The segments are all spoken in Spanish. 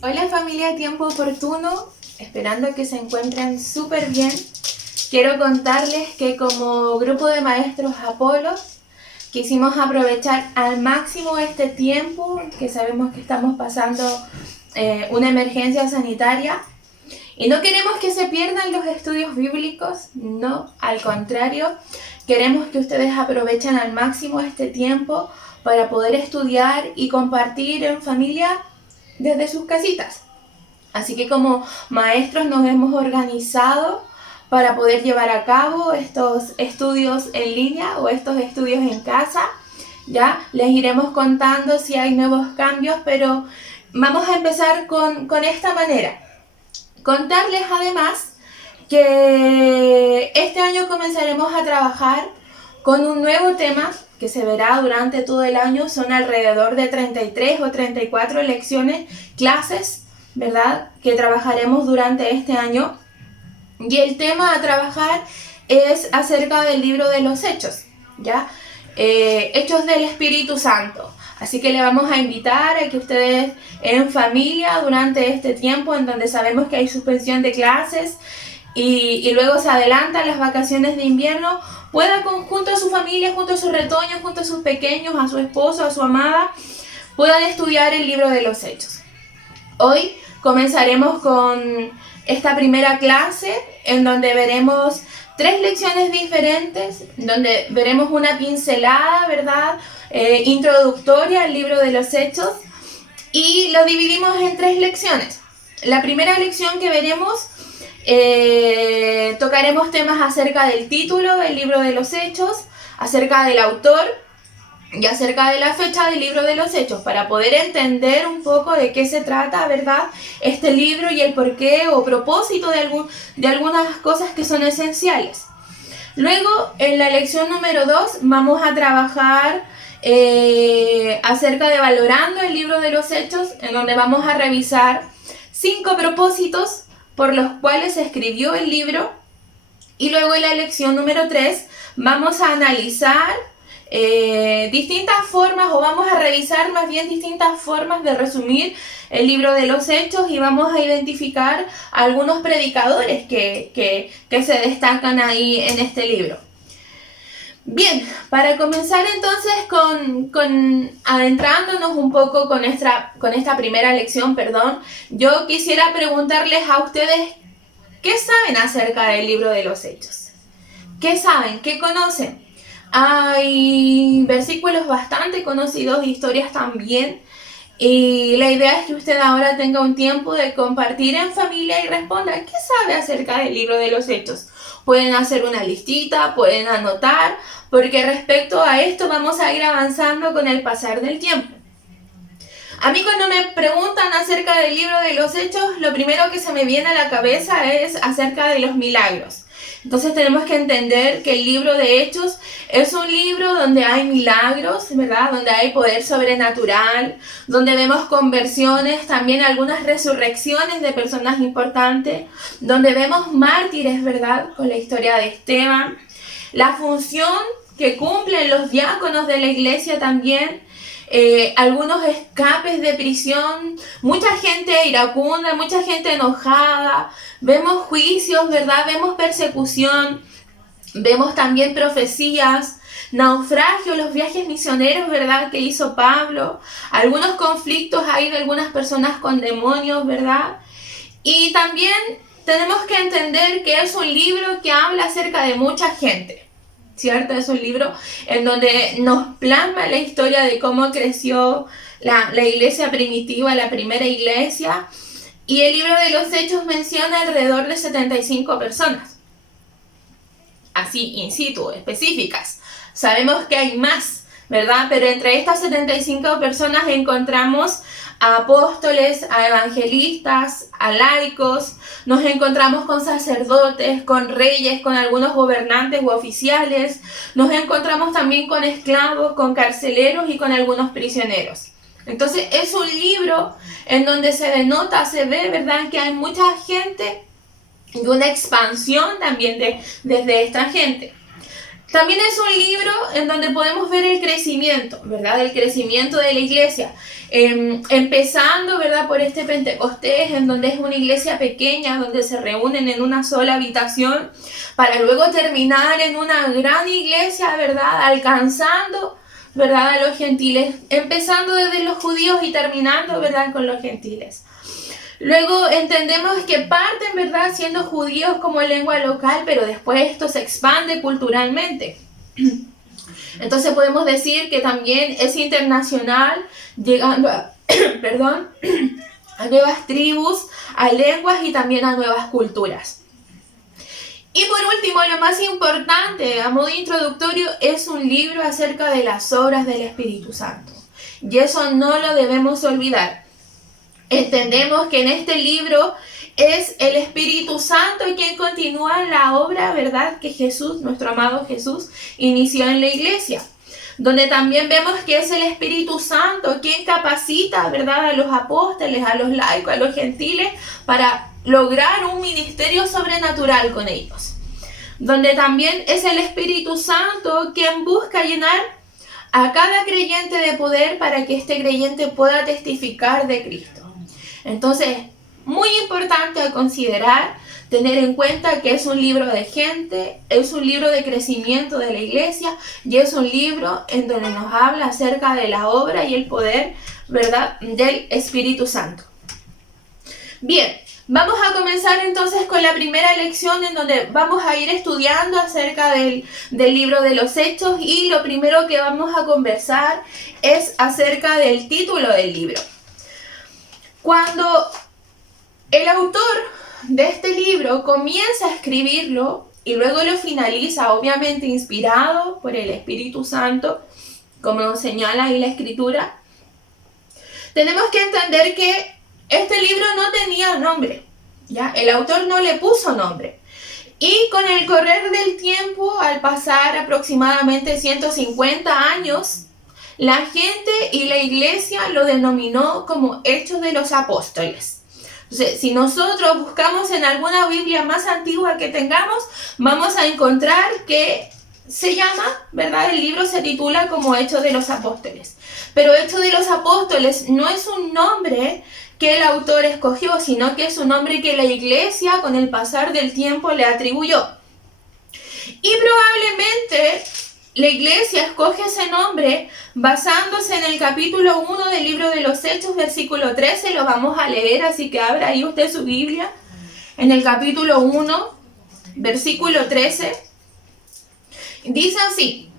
Hola familia Tiempo Oportuno, esperando que se encuentren súper bien. Quiero contarles que como grupo de maestros Apolo quisimos aprovechar al máximo este tiempo, que sabemos que estamos pasando una emergencia sanitaria. Y no queremos que se pierdan los estudios bíblicos, no, al contrario, queremos que ustedes aprovechen al máximo este tiempo para poder estudiar y compartir en familia desde sus casitas. Así que como maestros nos hemos organizado para poder llevar a cabo estos estudios en línea o estos estudios en casa. Ya les iremos contando si hay nuevos cambios, pero vamos a empezar con esta manera. Contarles además que este año comenzaremos a trabajar con un nuevo tema que se verá durante todo el año. Son alrededor de 33 o 34 lecciones, clases, ¿verdad?, que trabajaremos durante este año. Y el tema a trabajar es acerca del libro de los Hechos, ¿ya? Hechos del Espíritu Santo. Así que le vamos a invitar a que ustedes en familia durante este tiempo en donde sabemos que hay suspensión de clases y luego se adelantan las vacaciones de invierno, pueda junto a su familia, junto a sus retoños, junto a sus pequeños, a su esposo, a su amada, puedan estudiar el libro de los Hechos. Hoy comenzaremos con esta primera clase en donde veremos 3 lecciones diferentes, donde veremos una pincelada, ¿verdad?, introductoria al libro de los Hechos, y lo dividimos en 3 lecciones. La primera lección que veremos, tocaremos temas acerca del título del libro de los Hechos, acerca del autor y acerca de la fecha del libro de los Hechos, para poder entender un poco de qué se trata, ¿verdad?, este libro y el porqué o propósito de algunas cosas que son esenciales. Luego, en la lección número 2, vamos a trabajar acerca de valorando el libro de los Hechos, en donde vamos a revisar 5 propósitos por los cuales se escribió el libro. Y luego en la lección número 3 vamos a analizar distintas formas, o vamos a revisar más bien distintas formas de resumir el libro de los Hechos, y vamos a identificar algunos predicadores que se destacan ahí en este libro. Bien, para comenzar entonces con adentrándonos un poco con esta primera lección, yo quisiera preguntarles a ustedes, ¿qué saben acerca del libro de los Hechos? ¿Qué saben? ¿Qué conocen? Hay versículos bastante conocidos, historias también, y la idea es que usted ahora tenga un tiempo de compartir en familia y responda, ¿qué sabe acerca del libro de los Hechos? Pueden hacer una listita, pueden anotar, porque respecto a esto vamos a ir avanzando con el pasar del tiempo. A mí cuando me preguntan acerca del libro de los Hechos, lo primero que se me viene a la cabeza es acerca de los milagros. Entonces tenemos que entender que el libro de Hechos es un libro donde hay milagros, ¿verdad?, donde hay poder sobrenatural, donde vemos conversiones, también algunas resurrecciones de personas importantes, donde vemos mártires, ¿verdad?, con la historia de Esteban, la función que cumplen los diáconos de la iglesia también, algunos escapes de prisión, mucha gente iracunda, mucha gente enojada, vemos juicios, ¿verdad?, vemos persecución, vemos también profecías, naufragios, los viajes misioneros, ¿verdad?, que hizo Pablo, algunos conflictos ahí de algunas personas con demonios, ¿verdad? Y también tenemos que entender que es un libro que habla acerca de mucha gente, ¿cierto? Es un libro en donde nos plasma la historia de cómo creció la iglesia primitiva, la primera iglesia, y el libro de los Hechos menciona alrededor de 75 personas, así in situ, específicas. Sabemos que hay más, ¿verdad? Pero entre estas 75 personas encontramos a apóstoles, a evangelistas, a laicos, nos encontramos con sacerdotes, con reyes, con algunos gobernantes u oficiales, nos encontramos también con esclavos, con carceleros y con algunos prisioneros. Entonces es un libro en donde se denota, se ve, ¿verdad?, que hay mucha gente y una expansión también desde esta gente. También es un libro en donde podemos ver el crecimiento, ¿verdad? El crecimiento de la iglesia. Empezando, ¿verdad? Por este Pentecostés, en donde es una iglesia pequeña, donde se reúnen en una sola habitación, para luego terminar en una gran iglesia, ¿verdad? Alcanzando, ¿verdad? A los gentiles, empezando desde los judíos y terminando, ¿verdad? Con los gentiles. Luego entendemos que parten, ¿verdad?, siendo judíos como lengua local, pero después esto se expande culturalmente. Entonces podemos decir que también es internacional, llegando a, perdón, a nuevas tribus, a lenguas y también a nuevas culturas. Y por último, lo más importante, a modo introductorio, es un libro acerca de las obras del Espíritu Santo. Y eso no lo debemos olvidar. Entendemos que en este libro es el Espíritu Santo quien continúa la obra, ¿verdad?, que Jesús, nuestro amado Jesús, inició en la iglesia. Donde también vemos que es el Espíritu Santo quien capacita, ¿verdad?, a los apóstoles, a los laicos, a los gentiles, para lograr un ministerio sobrenatural con ellos. Donde también es el Espíritu Santo quien busca llenar a cada creyente de poder para que este creyente pueda testificar de Cristo. Entonces, muy importante a considerar, tener en cuenta que es un libro de gente, es un libro de crecimiento de la iglesia y es un libro en donde nos habla acerca de la obra y el poder, ¿verdad?, del Espíritu Santo. Bien, vamos a comenzar entonces con la primera lección en donde vamos a ir estudiando acerca del libro de los Hechos y lo primero que vamos a conversar es acerca del título del libro. Cuando el autor de este libro comienza a escribirlo y luego lo finaliza, obviamente inspirado por el Espíritu Santo, como nos señala ahí la Escritura, tenemos que entender que este libro no tenía nombre, ¿ya? El autor no le puso nombre. Y con el correr del tiempo, al pasar aproximadamente 150 años, la gente y la iglesia lo denominó como Hechos de los Apóstoles. Entonces, si nosotros buscamos en alguna Biblia más antigua que tengamos, vamos a encontrar que se llama, ¿verdad? El libro se titula como Hechos de los Apóstoles. Pero Hechos de los Apóstoles no es un nombre que el autor escogió, sino que es un nombre que la iglesia con el pasar del tiempo le atribuyó. Y probablemente la iglesia escoge ese nombre basándose en el capítulo 1 del libro de los Hechos, versículo 13, lo vamos a leer, así que abra ahí usted su Biblia. En el capítulo 1, versículo 13, dice así: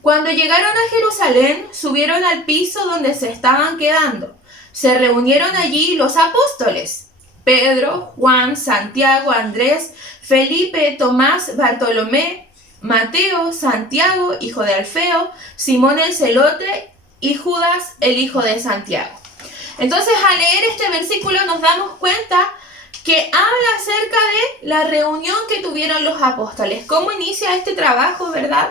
cuando llegaron a Jerusalén, subieron al piso donde se estaban quedando. Se reunieron allí los apóstoles, Pedro, Juan, Santiago, Andrés, Felipe, Tomás, Bartolomé, Mateo, Santiago, hijo de Alfeo, Simón el Celote y Judas, el hijo de Santiago. Entonces, al leer este versículo nos damos cuenta que habla acerca de la reunión que tuvieron los apóstoles. ¿Cómo inicia este trabajo, verdad?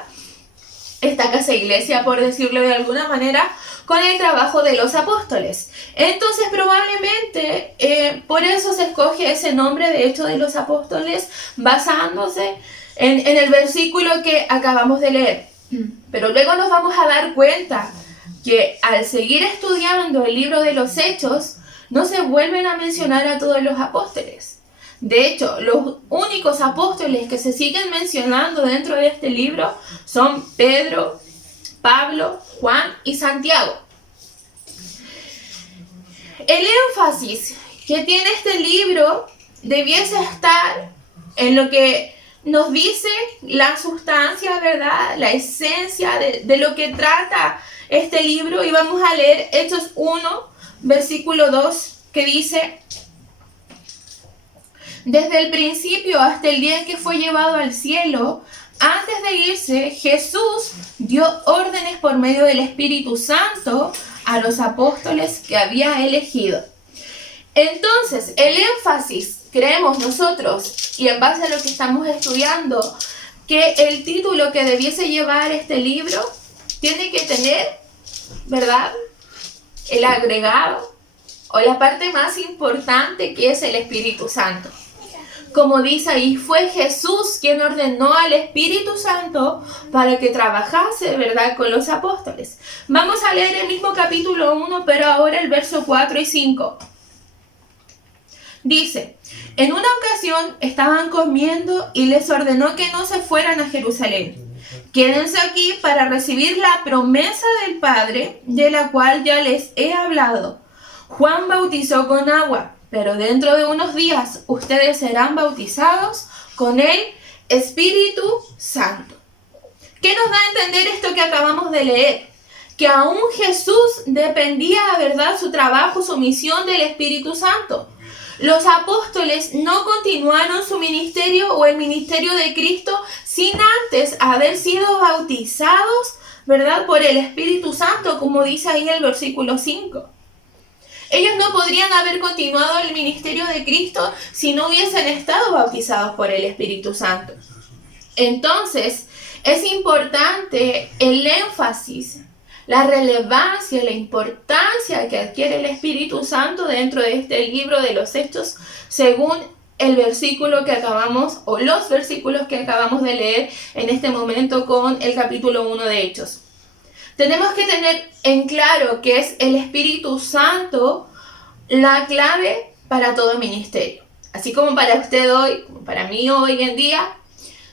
Esta casa iglesia, por decirlo de alguna manera, con el trabajo de los apóstoles. Entonces, probablemente, por eso se escoge ese nombre de Hechos de los Apóstoles, basándose en el versículo que acabamos de leer. Pero luego nos vamos a dar cuenta que al seguir estudiando el libro de los Hechos, no se vuelven a mencionar a todos los apóstoles. De hecho, los únicos apóstoles que se siguen mencionando dentro de este libro son Pedro, Pablo, Juan y Santiago. El énfasis que tiene este libro debiese estar en lo que nos dice la sustancia, ¿verdad?, la esencia de lo que trata este libro. Y vamos a leer Hechos 1, versículo 2, que dice: desde el principio hasta el día en que fue llevado al cielo, antes de irse, Jesús dio órdenes por medio del Espíritu Santo a los apóstoles que había elegido. Entonces, el énfasis, creemos nosotros, y en base a lo que estamos estudiando, que el título que debiese llevar este libro tiene que tener, ¿verdad?, el agregado o la parte más importante, que es el Espíritu Santo. Como dice ahí, fue Jesús quien ordenó al Espíritu Santo para que trabajase, ¿verdad?, con los apóstoles. Vamos a leer el mismo capítulo 1, pero ahora el verso 4 y 5. Dice, en una ocasión estaban comiendo y les ordenó que no se fueran a Jerusalén. Quédense aquí para recibir la promesa del Padre, de la cual ya les he hablado. Juan bautizó con agua, pero dentro de unos días ustedes serán bautizados con el Espíritu Santo. ¿Qué nos da a entender esto que acabamos de leer? Que aún Jesús dependía, ¿verdad?, su trabajo, su misión del Espíritu Santo. Los apóstoles no continuaron su ministerio o el ministerio de Cristo sin antes haber sido bautizados, ¿verdad?, por el Espíritu Santo, como dice ahí el versículo 5. Ellos no podrían haber continuado el ministerio de Cristo si no hubiesen estado bautizados por el Espíritu Santo. Entonces, es importante el énfasis, la relevancia, la importancia que adquiere el Espíritu Santo dentro de este libro de los Hechos, según el versículo que acabamos, o los versículos que acabamos de leer en este momento con el capítulo 1 de Hechos. Tenemos que tener en claro que es el Espíritu Santo la clave para todo ministerio. Así como para usted hoy, como para mí hoy en día,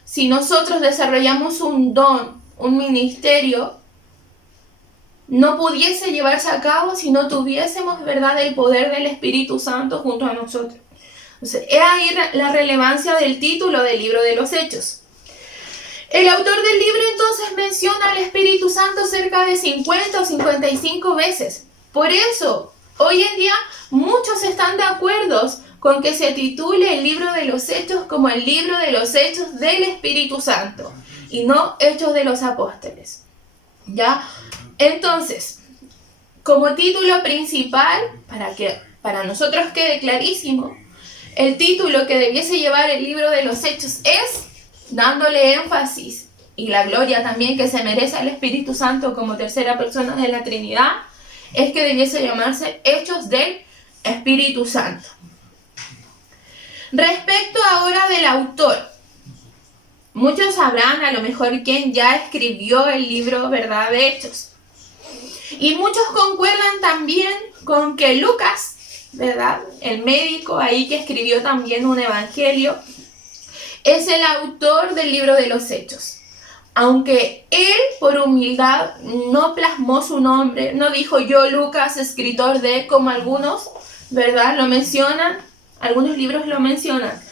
si nosotros desarrollamos un don, un ministerio, no pudiese llevarse a cabo si no tuviésemos, ¿verdad?, el poder del Espíritu Santo junto a nosotros. Entonces, es ahí la relevancia del título del libro de los Hechos. El autor del libro entonces menciona al Espíritu Santo cerca de 50 o 55 veces. Por eso, hoy en día, muchos están de acuerdo con que se titule el libro de los Hechos como el libro de los Hechos del Espíritu Santo y no Hechos de los Apóstoles. ¿Ya? Entonces, como título principal, para nosotros quede clarísimo, el título que debiese llevar el libro de los Hechos es, dándole énfasis y la gloria también que se merece al Espíritu Santo como tercera persona de la Trinidad, es que debiese llamarse Hechos del Espíritu Santo. Respecto ahora del autor, muchos sabrán a lo mejor quién ya escribió el libro, ¿verdad?, de Hechos. Y muchos concuerdan también con que Lucas, ¿verdad?, el médico ahí que escribió también un evangelio, es el autor del libro de los Hechos. Aunque él, por humildad, no plasmó su nombre, no dijo yo, Lucas, escritor de, como algunos, ¿verdad?, lo mencionan, algunos libros lo mencionan.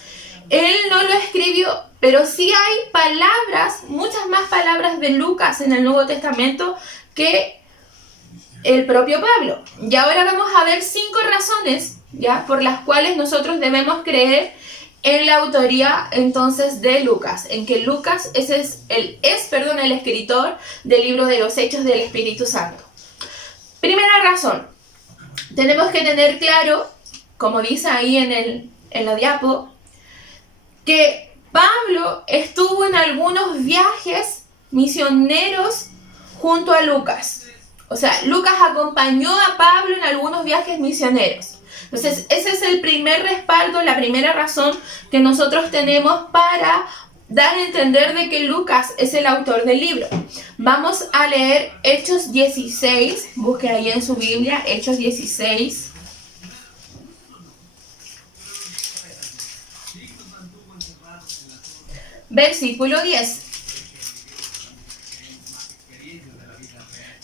Él no lo escribió, pero sí hay palabras, muchas más palabras de Lucas en el Nuevo Testamento que el propio Pablo. Y ahora vamos a ver 5 razones, ¿ya?, por las cuales nosotros debemos creer en la autoría entonces de Lucas, en que Lucas es el escritor del libro de los Hechos del Espíritu Santo. Primera razón, tenemos que tener claro, como dice ahí en la diapo, que Pablo estuvo en algunos viajes misioneros junto a Lucas. O sea, Lucas acompañó a Pablo en algunos viajes misioneros. Entonces, ese es el primer respaldo, la primera razón que nosotros tenemos para dar a entender de que Lucas es el autor del libro. Vamos a leer Hechos 16, busque ahí en su Biblia, Hechos 16. Versículo 10.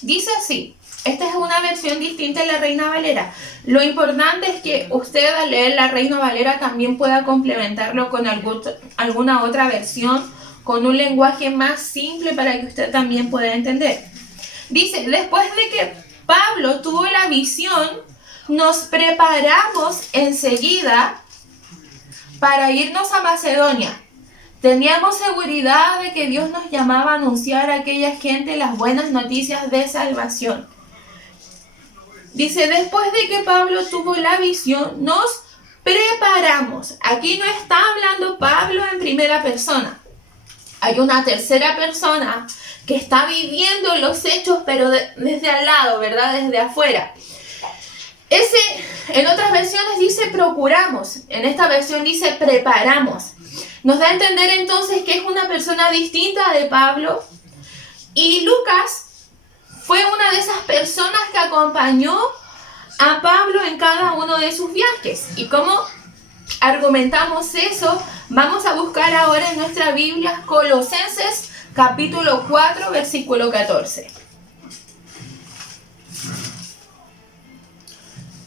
Dice así, esta es una versión distinta de la Reina Valera. Lo importante es que usted al leer la Reina Valera también pueda complementarlo con alguna otra versión, con un lenguaje más simple para que usted también pueda entender. Dice, después de que Pablo tuvo la visión, nos preparamos enseguida para irnos a Macedonia. Teníamos seguridad de que Dios nos llamaba a anunciar a aquella gente las buenas noticias de salvación. Dice, después de que Pablo tuvo la visión, nos preparamos. Aquí no está hablando Pablo en primera persona. Hay una tercera persona que está viviendo los hechos, pero desde al lado, ¿verdad? Desde afuera. En otras versiones dice procuramos, en esta versión dice preparamos. Nos da a entender entonces que es una persona distinta de Pablo, y Lucas fue una de esas personas que acompañó a Pablo en cada uno de sus viajes. ¿Y cómo argumentamos eso? Vamos a buscar ahora en nuestra Biblia Colosenses capítulo 4, versículo 14.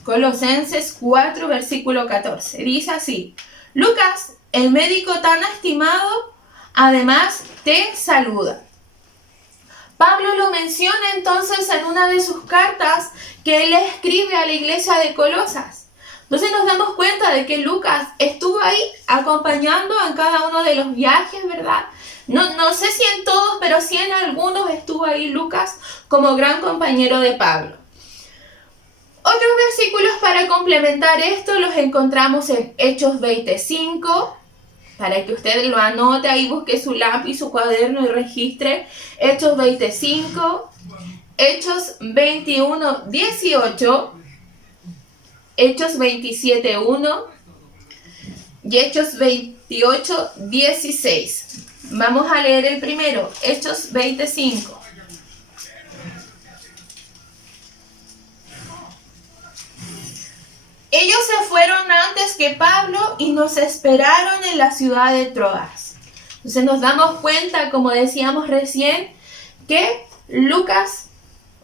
Colosenses 4, versículo 14. Dice así: Lucas, el médico tan estimado, además te saluda. Pablo lo menciona entonces en una de sus cartas que él escribe a la iglesia de Colosas. Entonces nos damos cuenta de que Lucas estuvo ahí acompañando en cada uno de los viajes, ¿verdad? No sé si en todos, pero sí en algunos estuvo ahí Lucas como gran compañero de Pablo. Otros versículos para complementar esto los encontramos en Hechos 25, para que usted lo anote ahí, busque su lápiz, su cuaderno y registre. Hechos 25, Hechos 21, 18, Hechos 27, 1 y Hechos 28, 16. Vamos a leer el primero, Hechos 25. Ellos se fueron antes que Pablo y nos esperaron en la ciudad de Troas. Entonces nos damos cuenta, como decíamos recién, que Lucas,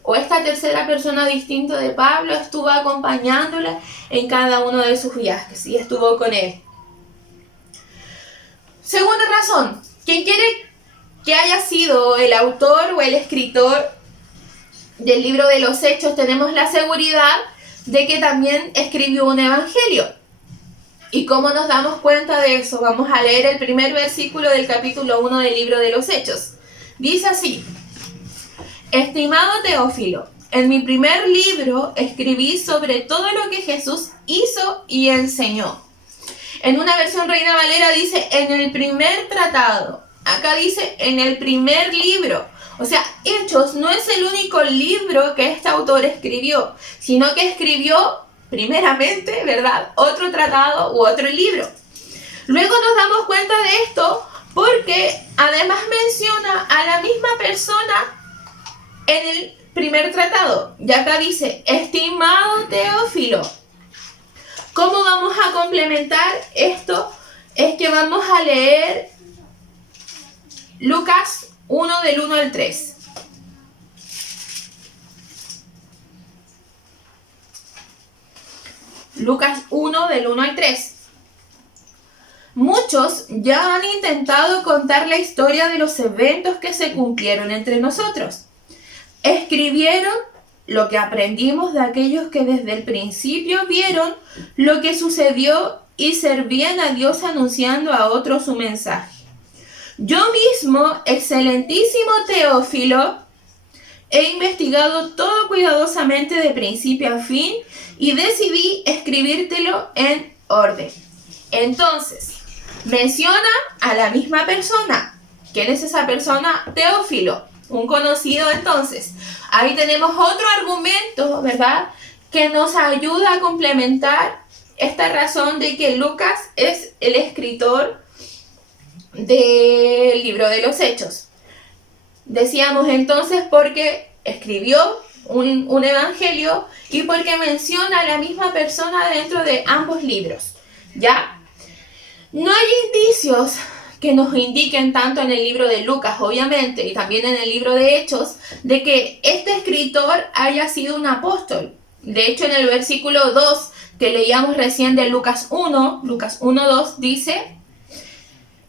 o esta tercera persona distinta de Pablo, estuvo acompañándole en cada uno de sus viajes y estuvo con él. Segunda razón, ¿quién quiere que haya sido el autor o el escritor del libro de los Hechos? Tenemos la seguridad de que también escribió un evangelio. ¿Y cómo nos damos cuenta de eso? Vamos a leer el primer versículo del capítulo 1 del libro de los Hechos. Dice así: Estimado Teófilo, en mi primer libro escribí sobre todo lo que Jesús hizo y enseñó. En una versión Reina Valera dice en el primer tratado. Acá dice en el primer libro. O sea, Hechos no es el único libro que este autor escribió, sino que escribió primeramente, ¿verdad?, otro tratado u otro libro. Luego nos damos cuenta de esto porque además menciona a la misma persona en el primer tratado. Y acá dice, estimado Teófilo. ¿Cómo vamos a complementar esto? Es que vamos a leer Lucas 1 del 1 al 3. Lucas 1 del 1 al 3. Muchos ya han intentado contar la historia de los eventos que se cumplieron entre nosotros. Escribieron lo que aprendimos de aquellos que desde el principio vieron lo que sucedió y servían a Dios anunciando a otros su mensaje. Yo mismo, excelentísimo Teófilo, he investigado todo cuidadosamente de principio a fin y decidí escribírtelo en orden. Entonces, menciona a la misma persona. ¿Quién es esa persona? Teófilo, un conocido entonces. Ahí tenemos otro argumento, ¿verdad?, que nos ayuda a complementar esta razón de que Lucas es el escritor del libro de los Hechos. Decíamos entonces porque escribió un evangelio y porque menciona a la misma persona dentro de ambos libros. ¿Ya? No hay indicios que nos indiquen tanto en el libro de Lucas, obviamente, y también en el libro de Hechos, de que este escritor haya sido un apóstol. De hecho, en el versículo 2 que leíamos recién de Lucas 1:2, dice: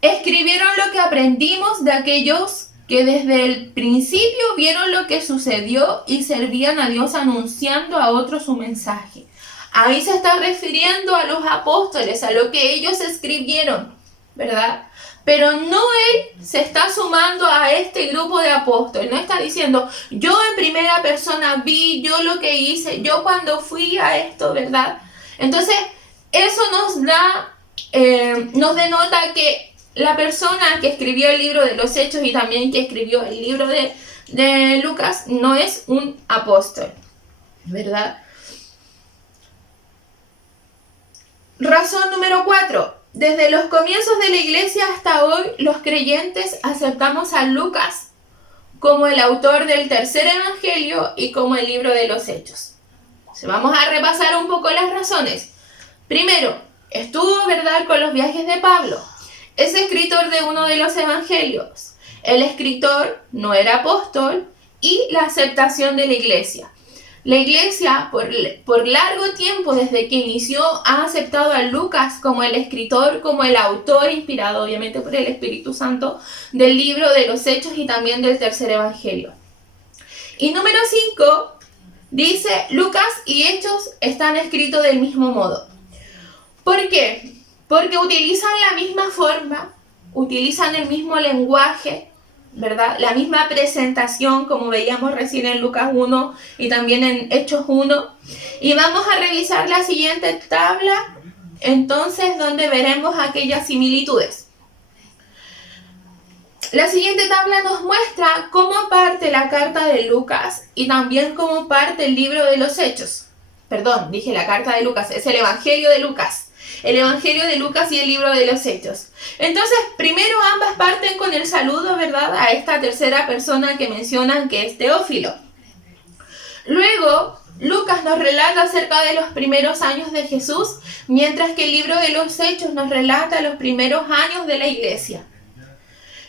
escribieron lo que aprendimos de aquellos que desde el principio vieron lo que sucedió y servían a Dios anunciando a otros su mensaje. Ahí se está refiriendo a los apóstoles, a lo que ellos escribieron, ¿verdad? Pero no él se está sumando a este grupo de apóstoles, no está diciendo, yo en primera persona vi, yo lo que hice, yo cuando fui a esto, ¿verdad? Entonces, eso nos denota que la persona que escribió el libro de los Hechos y también que escribió el libro de Lucas no es un apóstol, ¿verdad? Razón número 4. Desde los comienzos de la iglesia hasta hoy, los creyentes aceptamos a Lucas como el autor del tercer evangelio y como el libro de los Hechos. Vamos a repasar un poco las razones. Primero, estuvo, ¿verdad?, con los viajes de Pablo. Es escritor de uno de los evangelios. El escritor no era apóstol y la aceptación de la iglesia. La iglesia, por largo tiempo, desde que inició, ha aceptado a Lucas como el escritor, como el autor, inspirado obviamente por el Espíritu Santo, del libro de los Hechos y también del tercer evangelio. Y número 5, dice, Lucas y Hechos están escritos del mismo modo. ¿Por qué? Porque utilizan la misma forma, utilizan el mismo lenguaje, ¿verdad? La misma presentación, como veíamos recién en Lucas 1 y también en Hechos 1. Y vamos a revisar la siguiente tabla, entonces, donde veremos aquellas similitudes. La siguiente tabla nos muestra cómo parte la carta de Lucas y también cómo parte el libro de los Hechos. Perdón, dije la carta de Lucas, es el Evangelio de Lucas. El Evangelio de Lucas y el libro de los Hechos. Entonces, primero ambas parten con el saludo, ¿verdad?, a esta tercera persona que mencionan, que es Teófilo. Luego, Lucas nos relata acerca de los primeros años de Jesús, mientras que el libro de los Hechos nos relata los primeros años de la iglesia.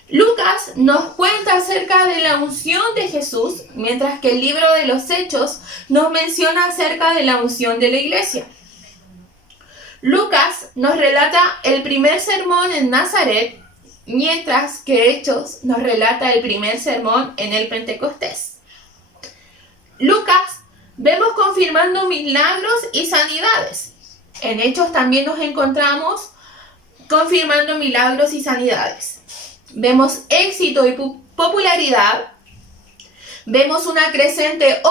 Lucas nos cuenta acerca de la unción de Jesús, mientras que el libro de los Hechos nos menciona acerca de la unción de la iglesia. Lucas nos relata el primer sermón en Nazaret, mientras que Hechos nos relata el primer sermón en el Pentecostés. Lucas vemos confirmando milagros y sanidades. En Hechos también nos encontramos confirmando milagros y sanidades. Vemos éxito y popularidad. Vemos una creciente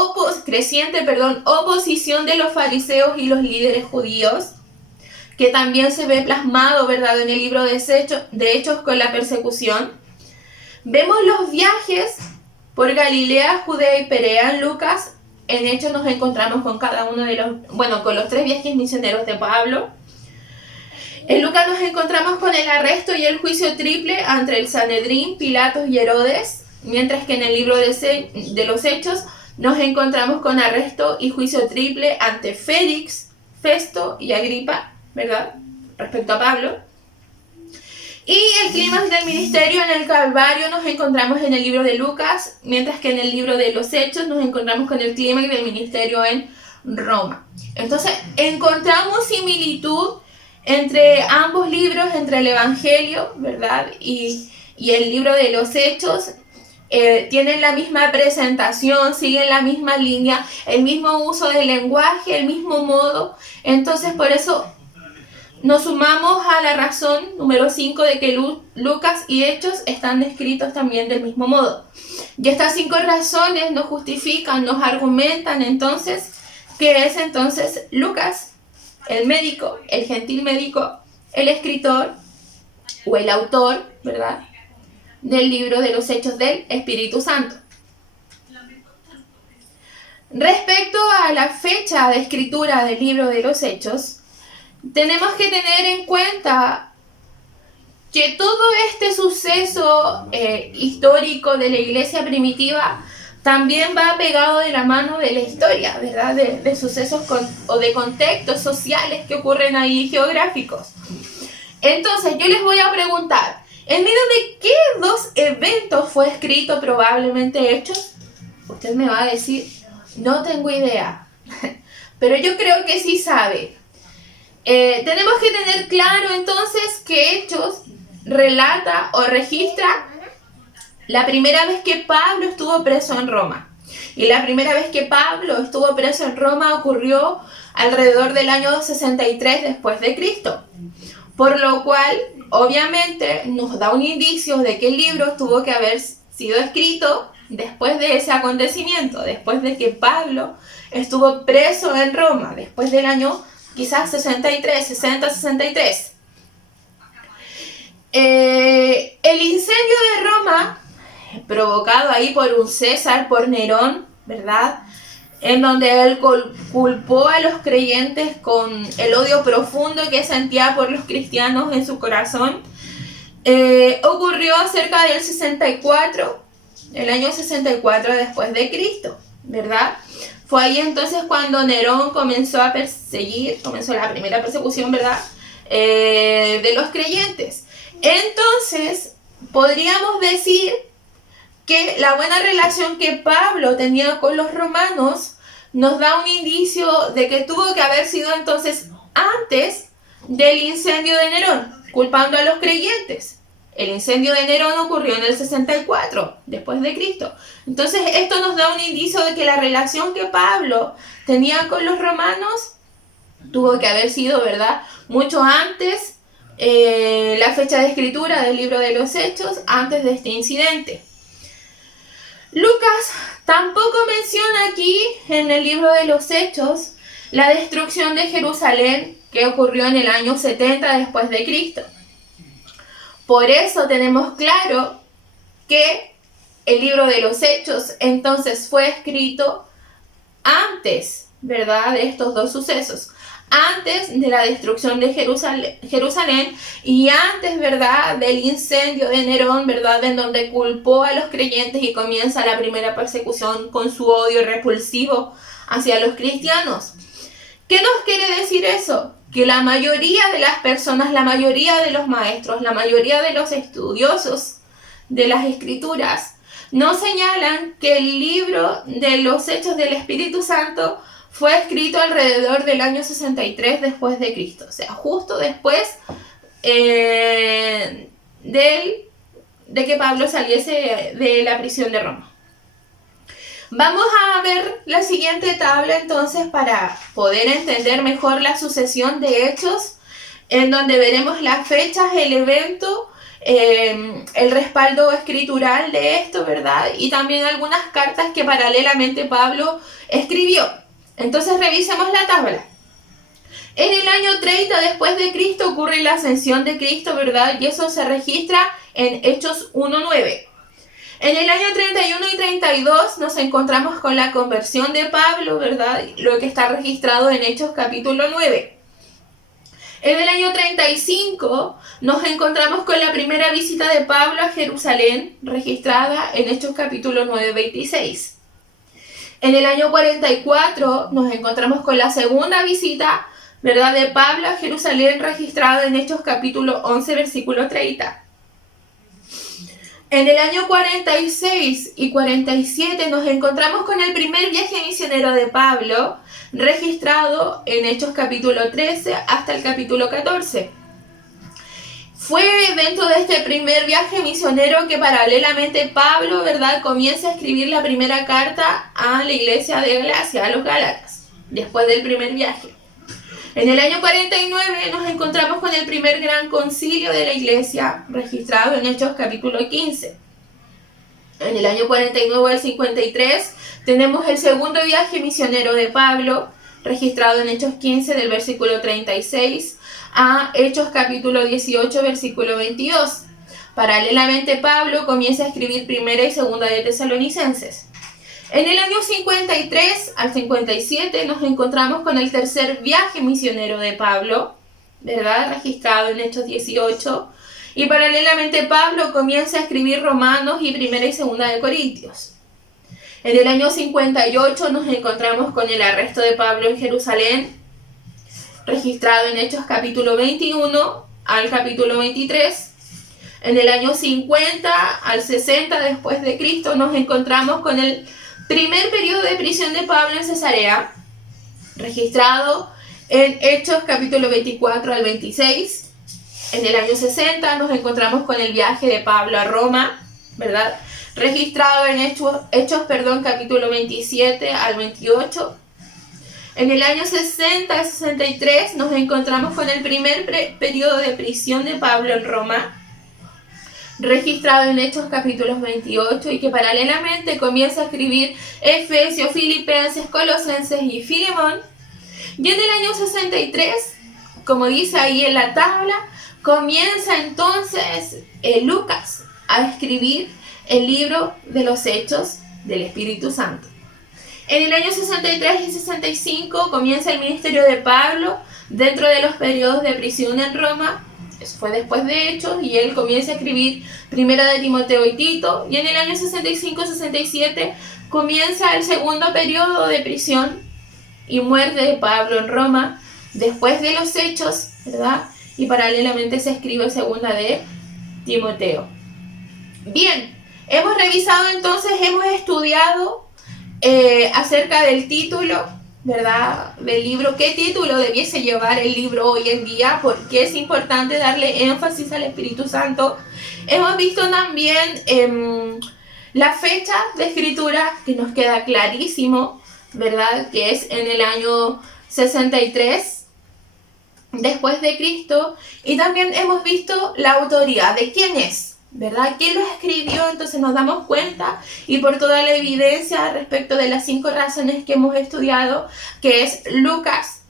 oposición de los fariseos y los líderes judíos, que también se ve plasmado, ¿verdad?, en el libro de Hechos con la persecución. Vemos los viajes por Galilea, Judea y Perea en Lucas. En Hechos nos encontramos con cada uno de con los 3 viajes misioneros de Pablo. En Lucas nos encontramos con el arresto y el juicio triple ante el Sanedrín, Pilatos y Herodes, mientras que en el libro de los Hechos nos encontramos con arresto y juicio triple ante Félix, Festo y Agripa, ¿verdad?, respecto a Pablo. Y el clímax del ministerio en el Calvario nos encontramos en el libro de Lucas, mientras que en el libro de los Hechos nos encontramos con el clímax del ministerio en Roma. Entonces, encontramos similitud entre ambos libros, entre el Evangelio, ¿verdad?, y el libro de los Hechos. Tienen la misma presentación, siguen la misma línea, el mismo uso del lenguaje, el mismo modo. Entonces, por eso nos sumamos a la razón número 5 de que Lucas y Hechos están escritos también del mismo modo. Y estas 5 razones nos justifican, nos argumentan entonces que es entonces Lucas, el médico, el gentil médico, el escritor o el autor, ¿verdad?, del libro de los Hechos del Espíritu Santo. Respecto a la fecha de escritura del libro de los Hechos, tenemos que tener en cuenta que todo este suceso histórico de la iglesia primitiva también va pegado de la mano de la historia, ¿verdad?, de sucesos o de contextos sociales que ocurren ahí, geográficos. Entonces, yo les voy a preguntar, ¿en medio de qué 2 eventos fue escrito probablemente Hechos? Usted me va a decir, no tengo idea, pero yo creo que sí sabe. Tenemos que tener claro entonces que Hechos relata o registra la primera vez que Pablo estuvo preso en Roma. Y la primera vez que Pablo estuvo preso en Roma ocurrió alrededor del año 63 después de Cristo. Por lo cual, obviamente, nos da un indicio de que el libro tuvo que haber sido escrito después de ese acontecimiento, después de que Pablo estuvo preso en Roma, después del año quizás 60-63. El incendio de Roma, provocado ahí por un César, por Nerón, ¿verdad?, en donde él culpó a los creyentes con el odio profundo que sentía por los cristianos en su corazón. Ocurrió cerca del 64, el año 64 después de Cristo, ¿verdad? Fue ahí entonces cuando Nerón comenzó a perseguir, comenzó la primera persecución, ¿verdad? De los creyentes. Entonces, podríamos decir que la buena relación que Pablo tenía con los romanos nos da un indicio de que tuvo que haber sido entonces antes del incendio de Nerón, culpando a los creyentes. El incendio de Nerón ocurrió en el 64, después de Cristo. Entonces, esto nos da un indicio de que la relación que Pablo tenía con los romanos tuvo que haber sido, ¿verdad?, mucho antes, la fecha de escritura del libro de los Hechos, antes de este incidente. Lucas tampoco menciona aquí, en el libro de los Hechos, la destrucción de Jerusalén que ocurrió en el año 70 después de Cristo. Por eso tenemos claro que el libro de los Hechos entonces fue escrito antes, ¿verdad?, de estos dos sucesos. Antes de la destrucción de Jerusalén y antes, ¿verdad?, del incendio de Nerón, ¿verdad?, en donde culpó a los creyentes y comienza la primera persecución con su odio repulsivo hacia los cristianos. ¿Qué nos quiere decir eso? Que la mayoría de las personas, la mayoría de los maestros, la mayoría de los estudiosos de las Escrituras no señalan que el libro de los Hechos del Espíritu Santo fue escrito alrededor del año 63 después de Cristo, o sea, justo después de que Pablo saliese de la prisión de Roma. Vamos a ver la siguiente tabla entonces para poder entender mejor la sucesión de hechos, en donde veremos las fechas, el evento, el respaldo escritural de esto, ¿verdad? Y también algunas cartas que paralelamente Pablo escribió. Entonces revisemos la tabla. En el año 30 después de Cristo ocurre la ascensión de Cristo, ¿verdad? Y eso se registra en Hechos 1:9. En el año 31 y 32 nos encontramos con la conversión de Pablo, ¿verdad? Lo que está registrado en Hechos capítulo 9. En el año 35 nos encontramos con la primera visita de Pablo a Jerusalén, registrada en Hechos capítulo 9:26. En el año 44 nos encontramos con la segunda visita, ¿verdad?, de Pablo a Jerusalén, registrada en Hechos capítulo 11, versículo 30. En el año 46 y 47 nos encontramos con el primer viaje misionero de Pablo, registrado en Hechos capítulo 13 hasta el capítulo 14. Fue dentro de este primer viaje misionero que paralelamente Pablo, ¿verdad?, comienza a escribir la primera carta a la iglesia de Galacia, a los Gálatas, después del primer viaje. En el año 49 nos encontramos con el primer gran concilio de la iglesia, registrado en Hechos capítulo 15. En el año 49 al 53 tenemos el segundo viaje misionero de Pablo, registrado en Hechos 15 del versículo 36 a Hechos capítulo 18, versículo 22. Paralelamente Pablo comienza a escribir primera y segunda de Tesalonicenses. En el año 53 al 57 nos encontramos con el tercer viaje misionero de Pablo, ¿verdad?, registrado en Hechos 18. Y paralelamente Pablo comienza a escribir Romanos y primera y segunda de Corintios. En el año 58 nos encontramos con el arresto de Pablo en Jerusalén, registrado en Hechos capítulo 21 al capítulo 23. En el año 50 al 60 después de Cristo nos encontramos con el primer periodo de prisión de Pablo en Cesarea, registrado en Hechos capítulo 24 al 26. En el año 60 nos encontramos con el viaje de Pablo a Roma, ¿verdad?, registrado en Hechos, capítulo 27 al 28. En el año 60 al 63 nos encontramos con el primer periodo de prisión de Pablo en Roma, registrado en Hechos capítulos 28, y que paralelamente comienza a escribir Efesios, Filipenses, Colosenses y Filemón. Y en el año 63, como dice ahí en la tabla, comienza entonces Lucas a escribir el libro de los Hechos del Espíritu Santo. En el año 63 y 65 comienza el ministerio de Pablo dentro de los periodos de prisión en Roma. Eso fue después de Hechos, y él comienza a escribir Primera de Timoteo y Tito. Y en el año 65-67 comienza el segundo periodo de prisión y muerte de Pablo en Roma, después de los Hechos, ¿verdad? Y paralelamente se escribe Segunda de Timoteo. Bien, hemos revisado entonces, hemos estudiado acerca del título, ¿verdad? Del libro, qué título debiese llevar el libro hoy en día, por qué es importante darle énfasis al Espíritu Santo. Hemos visto también la fecha de escritura, que nos queda clarísimo, ¿verdad? Que es en el año 63 después de Cristo. Y también hemos visto la autoría de quién es, ¿verdad? ¿Quién lo escribió? Entonces nos damos cuenta, y por toda la evidencia respecto de las 5 razones que hemos estudiado, que es Lucas,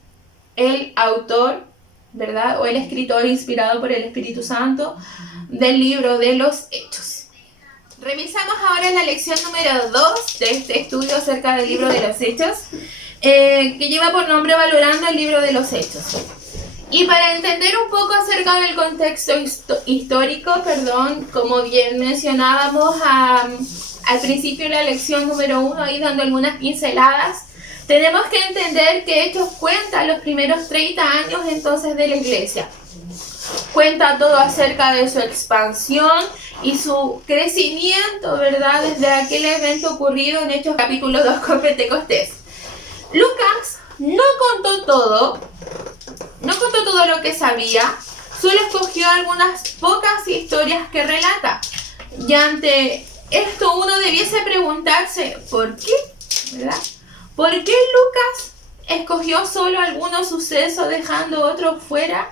el autor, ¿verdad? O el escritor inspirado por el Espíritu Santo del libro de los Hechos. Revisamos ahora la lección número 2 de este estudio acerca del libro de los Hechos, que lleva por nombre Valorando el libro de los Hechos. Y para entender un poco acerca del contexto histórico, como bien mencionábamos al principio de la lección número 1, ahí dando algunas pinceladas, tenemos que entender que Hechos cuenta los primeros 30 años entonces de la iglesia. Cuenta todo acerca de su expansión y su crecimiento, ¿verdad? Desde aquel evento ocurrido en Hechos capítulo 2 con Pentecostés. Lucas no contó todo lo que sabía, solo escogió algunas pocas historias que relata. Y ante esto uno debiese preguntarse, ¿por qué? ¿Verdad? ¿Por qué Lucas escogió solo algunos sucesos dejando otros fuera?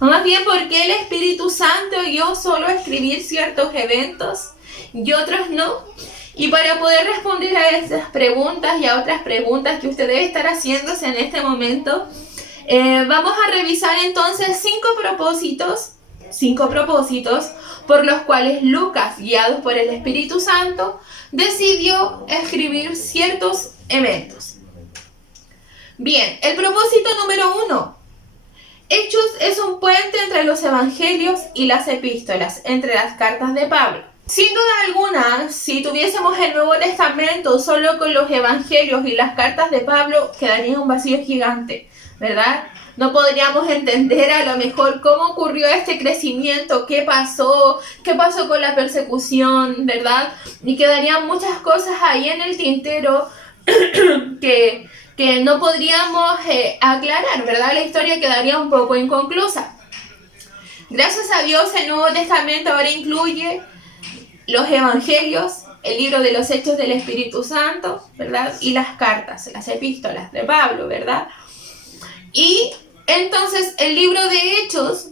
O más bien, ¿por qué el Espíritu Santo guió solo a escribir ciertos eventos y otros no? Y para poder responder a estas preguntas y a otras preguntas que usted debe estar haciéndose en este momento, vamos a revisar entonces 5 propósitos por los cuales Lucas, guiado por el Espíritu Santo, decidió escribir ciertos eventos. Bien, el propósito número 1. Hechos es un puente entre los evangelios y las epístolas, entre las cartas de Pablo. Sin duda alguna, si tuviésemos el Nuevo Testamento solo con los evangelios y las cartas de Pablo, quedaría un vacío gigante, ¿verdad? No podríamos entender a lo mejor cómo ocurrió este crecimiento, qué pasó con la persecución, ¿verdad? Y quedarían muchas cosas ahí en el tintero que no podríamos aclarar, ¿verdad? La historia quedaría un poco inconclusa. Gracias a Dios, el Nuevo Testamento ahora incluye los evangelios, el libro de los Hechos del Espíritu Santo, ¿verdad? Y las cartas, las epístolas de Pablo, ¿verdad? Y entonces el libro de Hechos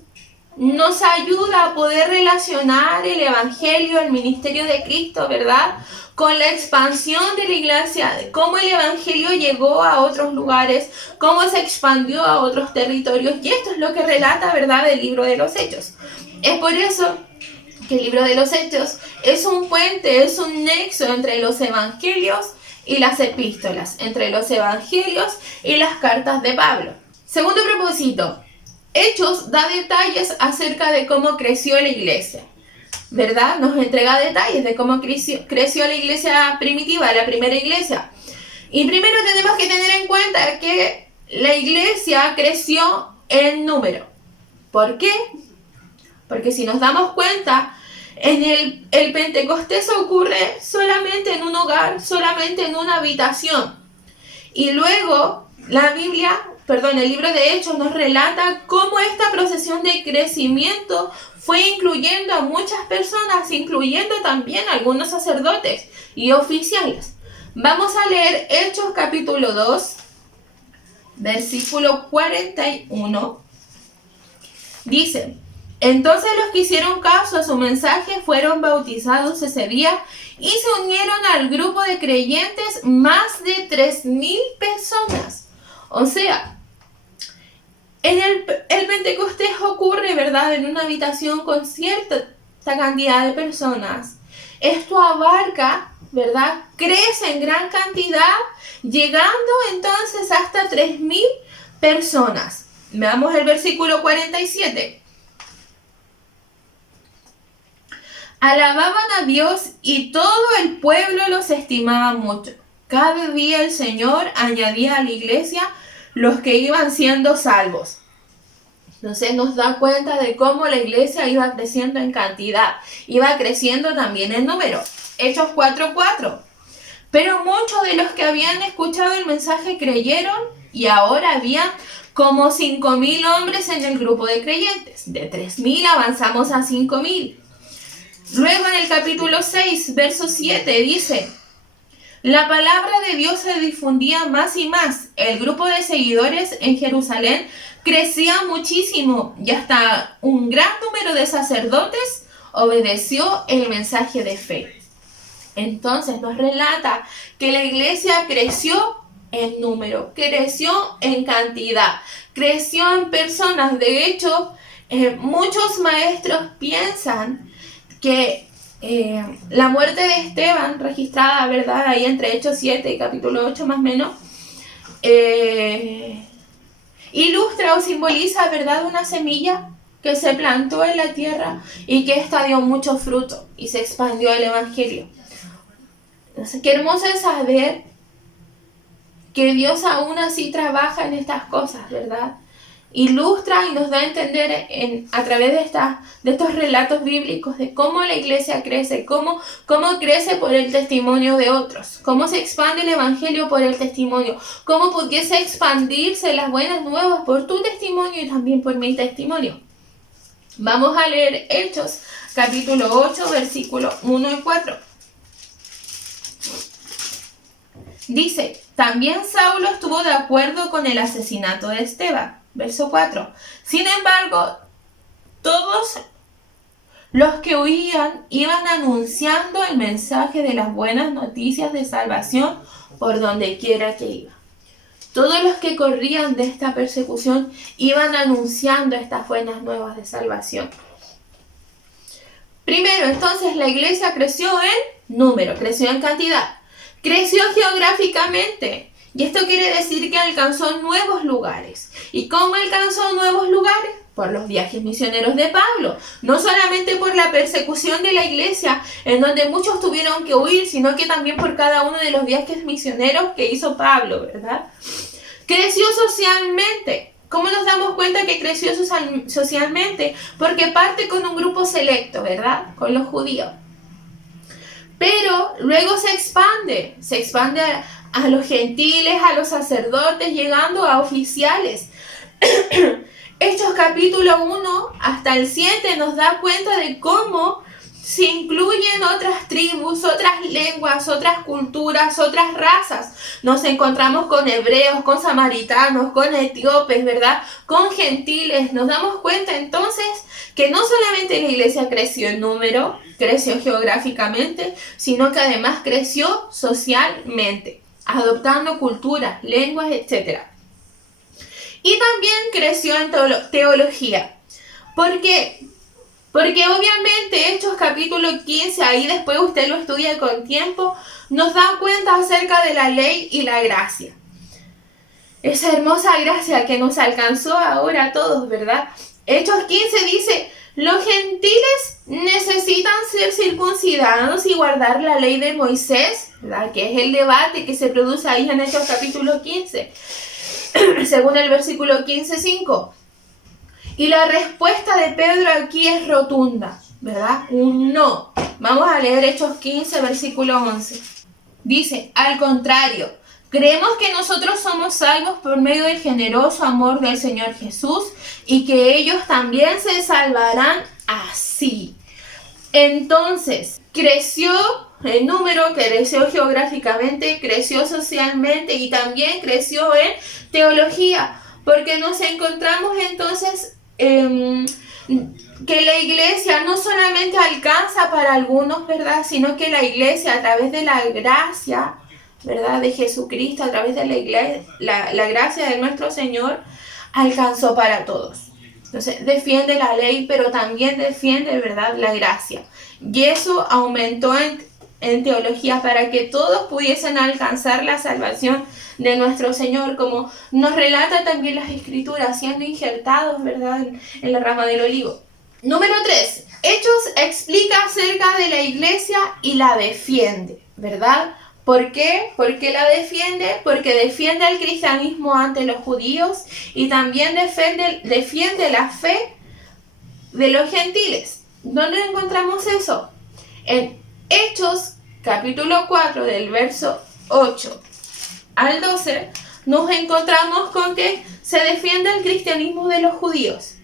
nos ayuda a poder relacionar el evangelio, el ministerio de Cristo, ¿verdad?, con la expansión de la iglesia, cómo el evangelio llegó a otros lugares, cómo se expandió a otros territorios. Y esto es lo que relata, ¿verdad?, el libro de los Hechos. Es por eso que el libro de los Hechos es un puente, es un nexo entre los evangelios y las epístolas, entre los evangelios y las cartas de Pablo. Segundo propósito, Hechos da detalles acerca de cómo creció la iglesia, ¿verdad? Nos entrega detalles de cómo creció la iglesia primitiva, la primera iglesia. Y primero tenemos que tener en cuenta que la iglesia creció en número. ¿Por qué? Porque si nos damos cuenta, en el Pentecostés ocurre solamente en un hogar, solamente en una habitación. Y luego el libro de Hechos nos relata cómo esta procesión de crecimiento fue incluyendo a muchas personas, incluyendo también a algunos sacerdotes y oficiales. Vamos a leer Hechos capítulo 2, versículo 41. Dice: entonces los que hicieron caso a su mensaje fueron bautizados ese día y se unieron al grupo de creyentes más de 3,000 personas. O sea, el Pentecostés ocurre, ¿verdad?, en una habitación con cierta cantidad de personas. Esto abarca ¿verdad? Crece en gran cantidad, llegando entonces hasta 3.000 personas. Veamos el versículo 47. Alababan a Dios y todo el pueblo los estimaba mucho. Cada día el Señor añadía a la iglesia los que iban siendo salvos. Entonces nos da cuenta de cómo la iglesia iba creciendo en cantidad, iba creciendo también en número. Hechos 4:4. Pero muchos de los que habían escuchado el mensaje creyeron y ahora había como 5.000 hombres en el grupo de creyentes. De 3.000 avanzamos a 5.000. Luego en el capítulo 6, verso 7 dice: la palabra de Dios se difundía más y más. El grupo de seguidores en Jerusalén crecía muchísimo y hasta un gran número de sacerdotes obedeció el mensaje de fe. Entonces nos relata que la iglesia creció en número, creció en cantidad, creció en personas. De hecho, muchos maestros piensan que la muerte de Esteban, registrada, ¿verdad?, ahí entre Hechos 7 y capítulo 8 más o menos, ilustra o simboliza, ¿verdad?, una semilla que se plantó en la tierra y que ésta dio mucho fruto y se expandió el evangelio. Entonces, qué hermoso es saber que Dios aún así trabaja en estas cosas, ¿verdad? Ilustra y nos da a entender a través de estos relatos bíblicos de cómo la iglesia crece, cómo crece por el testimonio de otros, cómo se expande el evangelio por el testimonio, cómo pudiese expandirse las buenas nuevas por tu testimonio y también por mi testimonio. Vamos a leer Hechos, capítulo 8, versículos 1 y 4. Dice: también Saulo estuvo de acuerdo con el asesinato de Esteban. Verso 4. Sin embargo, todos los que huían iban anunciando el mensaje de las buenas noticias de salvación por donde quiera que iba. Todos los que corrían de esta persecución iban anunciando estas buenas nuevas de salvación. Primero, entonces, la iglesia creció en número, creció en cantidad, creció geográficamente. Y esto quiere decir que alcanzó nuevos lugares. ¿Y cómo alcanzó nuevos lugares? Por los viajes misioneros de Pablo. No solamente por la persecución de la iglesia, en donde muchos tuvieron que huir, sino que también por cada uno de los viajes misioneros que hizo Pablo, ¿verdad? Creció socialmente. ¿Cómo nos damos cuenta que creció socialmente? Porque parte con un grupo selecto, ¿verdad? Con los judíos. Pero luego se expande a los gentiles, a los sacerdotes, llegando a oficiales. Hechos capítulo 1 hasta el 7 nos da cuenta de cómo se incluyen otras tribus, otras lenguas, otras culturas, otras razas. Nos encontramos con hebreos, con samaritanos, con etíopes, ¿verdad?, con gentiles. Nos damos cuenta entonces que no solamente la iglesia creció en número, creció geográficamente, sino que además creció socialmente, adoptando culturas, lenguas, etc. Y también creció en teología. ¿Por qué? Porque obviamente Hechos capítulo 15, ahí después usted lo estudia con tiempo, nos da cuenta acerca de la ley y la gracia. Esa hermosa gracia que nos alcanzó ahora a todos, ¿verdad? Hechos 15 dice: los gentiles necesitan ser circuncidados y guardar la ley de Moisés, ¿verdad?, que es el debate que se produce ahí en Hechos capítulo 15, según el versículo 15:5. Y la respuesta de Pedro aquí es rotunda, ¿verdad? Un no. Vamos a leer Hechos 15, versículo 11. Dice: al contrario, creemos que nosotros somos salvos por medio del generoso amor del Señor Jesús y que ellos también se salvarán así. Entonces, creció en número, creció geográficamente, creció socialmente y también creció en teología, porque nos encontramos entonces que la iglesia no solamente alcanza para algunos, ¿verdad?, sino que la iglesia, a través de la gracia, ¿verdad?, de Jesucristo, a través de la iglesia, la gracia de nuestro Señor, alcanzó para todos. Entonces, defiende la ley, pero también defiende, ¿verdad?, la gracia. Y eso aumentó en teología para que todos pudiesen alcanzar la salvación de nuestro Señor, como nos relata también las Escrituras, siendo injertados, ¿verdad?, en la rama del olivo. Número 3. Hechos explica acerca de la iglesia y la defiende, ¿verdad? ¿Por qué? ¿Por qué la defiende? Porque defiende al cristianismo ante los judíos y también defiende la fe de los gentiles. ¿Dónde encontramos eso? En Hechos capítulo 4 del verso 8 al 12 nos encontramos con que se defiende el cristianismo de los judíos.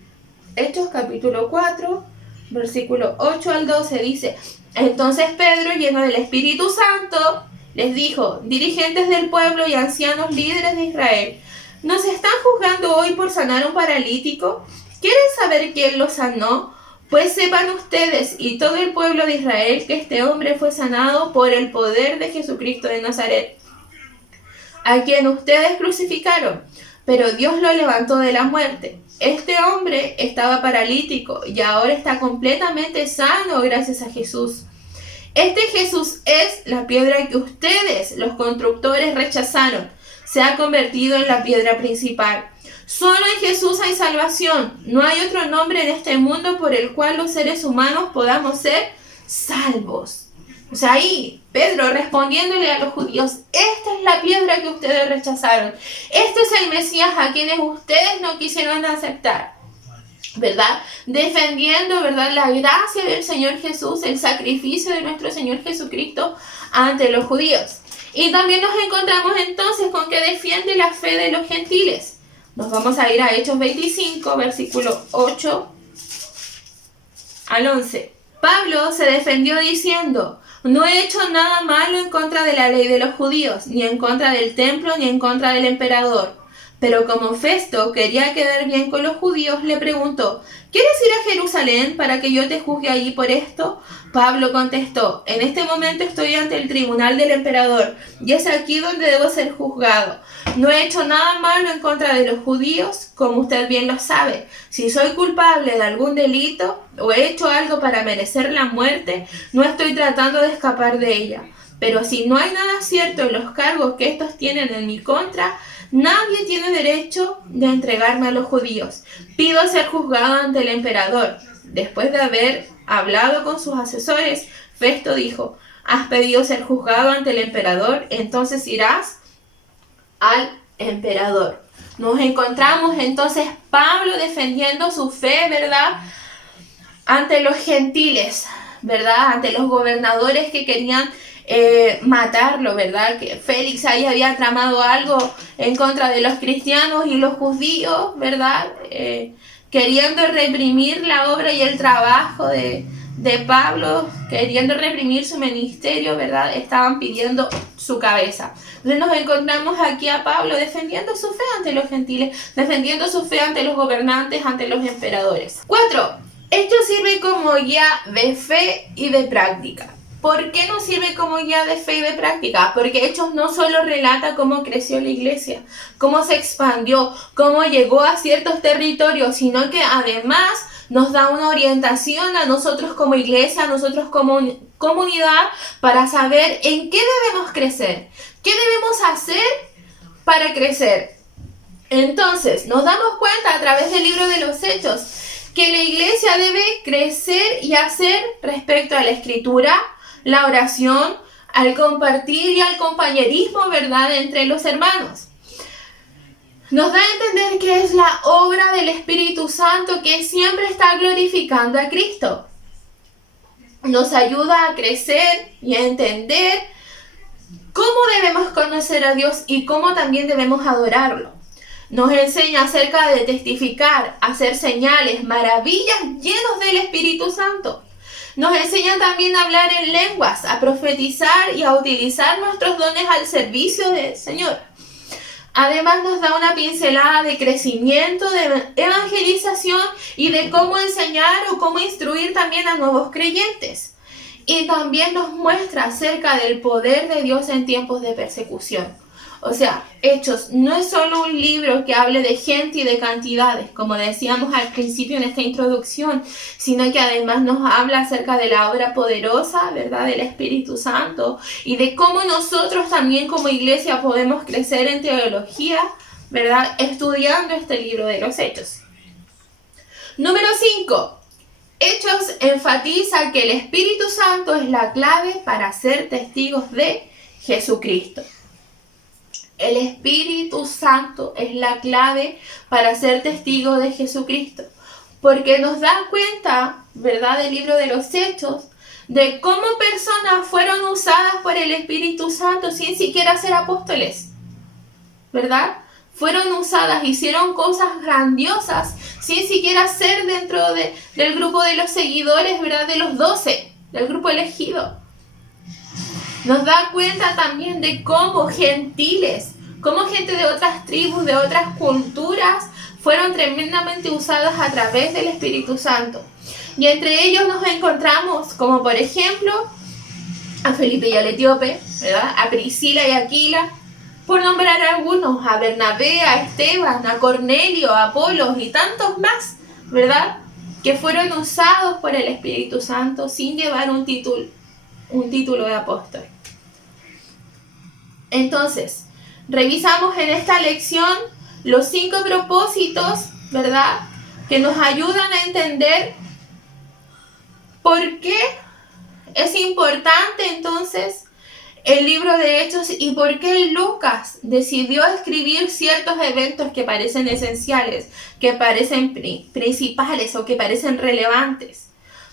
Hechos capítulo 4, versículo 8 al 12 dice: Entonces Pedro, lleno del Espíritu Santo, les dijo: dirigentes del pueblo y ancianos líderes de Israel, ¿nos están juzgando hoy por sanar a un paralítico? ¿Quieren saber quién lo sanó? Pues sepan ustedes y todo el pueblo de Israel que este hombre fue sanado por el poder de Jesucristo de Nazaret, a quien ustedes crucificaron, pero Dios lo levantó de la muerte. Este hombre estaba paralítico y ahora está completamente sano gracias a Jesús. Este Jesús es la piedra que ustedes, los constructores, rechazaron. Se ha convertido en la piedra principal. Solo en Jesús hay salvación. No hay otro nombre en este mundo por el cual los seres humanos podamos ser salvos. O sea, ahí Pedro respondiéndole a los judíos: esta es la piedra que ustedes rechazaron. Este es el Mesías a quienes ustedes no quisieron aceptar, ¿verdad? Defendiendo, ¿verdad?, la gracia del Señor Jesús, el sacrificio de nuestro Señor Jesucristo ante los judíos. Y también nos encontramos entonces con que defiende la fe de los gentiles. Nos vamos a ir a Hechos 25, versículo 8 al 11. Pablo se defendió diciendo: no he hecho nada malo en contra de la ley de los judíos, ni en contra del templo, ni en contra del emperador. Pero como Festo quería quedar bien con los judíos, le preguntó: ¿quieres ir a Jerusalén para que yo te juzgue allí por esto? Pablo contestó: en este momento estoy ante el tribunal del emperador, y es aquí donde debo ser juzgado. No he hecho nada malo en contra de los judíos, como usted bien lo sabe. Si soy culpable de algún delito o he hecho algo para merecer la muerte, no estoy tratando de escapar de ella. Pero si no hay nada cierto en los cargos que estos tienen en mi contra, nadie tiene derecho de entregarme a los judíos. Pido ser juzgado ante el emperador. Después de haber hablado con sus asesores, Festo dijo: ¿has pedido ser juzgado ante el emperador? Entonces irás al emperador. Nos encontramos entonces Pablo defendiendo su fe, ¿verdad?, ante los gentiles, ¿verdad?, ante los gobernadores que querían matarlo, ¿verdad? Que Félix ahí había tramado algo en contra de los cristianos y los judíos, ¿verdad? Queriendo reprimir la obra y el trabajo de Pablo, queriendo reprimir su ministerio, ¿verdad? Estaban pidiendo su cabeza. Entonces nos encontramos aquí a Pablo defendiendo su fe ante los gentiles, defendiendo su fe ante los gobernantes, ante los emperadores. 4. Esto sirve como guía de fe y de práctica. ¿Por qué nos sirve como guía de fe y de práctica? Porque Hechos no solo relata cómo creció la iglesia, cómo se expandió, cómo llegó a ciertos territorios, sino que además nos da una orientación a nosotros como iglesia, a nosotros como comunidad, para saber en qué debemos crecer, qué debemos hacer para crecer. Entonces, nos damos cuenta a través del libro de los Hechos que la iglesia debe crecer y hacer respecto a la escritura, la oración, al compartir y al compañerismo, ¿verdad?, entre los hermanos. Nos da a entender que es la obra del Espíritu Santo que siempre está glorificando a Cristo. Nos ayuda a crecer y a entender cómo debemos conocer a Dios y cómo también debemos adorarlo. Nos enseña acerca de testificar, hacer señales, maravillas llenos del Espíritu Santo. Nos enseña también a hablar en lenguas, a profetizar y a utilizar nuestros dones al servicio del Señor. Además nos da una pincelada de crecimiento, de evangelización y de cómo enseñar o cómo instruir también a nuevos creyentes. Y también nos muestra acerca del poder de Dios en tiempos de persecución. O sea, Hechos no es solo un libro que hable de gente y de cantidades, como decíamos al principio en esta introducción, sino que además nos habla acerca de la obra poderosa, ¿verdad?, del Espíritu Santo y de cómo nosotros también como iglesia podemos crecer en teología, ¿verdad?, estudiando este libro de los Hechos. Número 5. Hechos enfatiza que el Espíritu Santo es la clave para ser testigos de Jesucristo. El Espíritu Santo es la clave para ser testigos de Jesucristo, porque nos da cuenta, ¿verdad?, del libro de los Hechos, de cómo personas fueron usadas por el Espíritu Santo sin siquiera ser apóstoles, ¿verdad? Fueron usadas, hicieron cosas grandiosas sin siquiera ser dentro del grupo de los seguidores, ¿verdad?, de los 12, del grupo elegido. Nos da cuenta también de cómo gentiles, cómo gente de otras tribus, de otras culturas, fueron tremendamente usadas a través del Espíritu Santo. Y entre ellos nos encontramos, como por ejemplo, a Felipe y al etíope, ¿verdad?, a Priscila y Aquila, por nombrar algunos, a Bernabé, a Esteban, a Cornelio, a Apolos y tantos más, ¿verdad?, que fueron usados por el Espíritu Santo sin llevar un título de apóstol. Entonces, revisamos en esta lección los 5 propósitos, ¿verdad?, que nos ayudan a entender por qué es importante entonces el libro de Hechos y por qué Lucas decidió escribir ciertos eventos que parecen esenciales, que parecen principales o que parecen relevantes.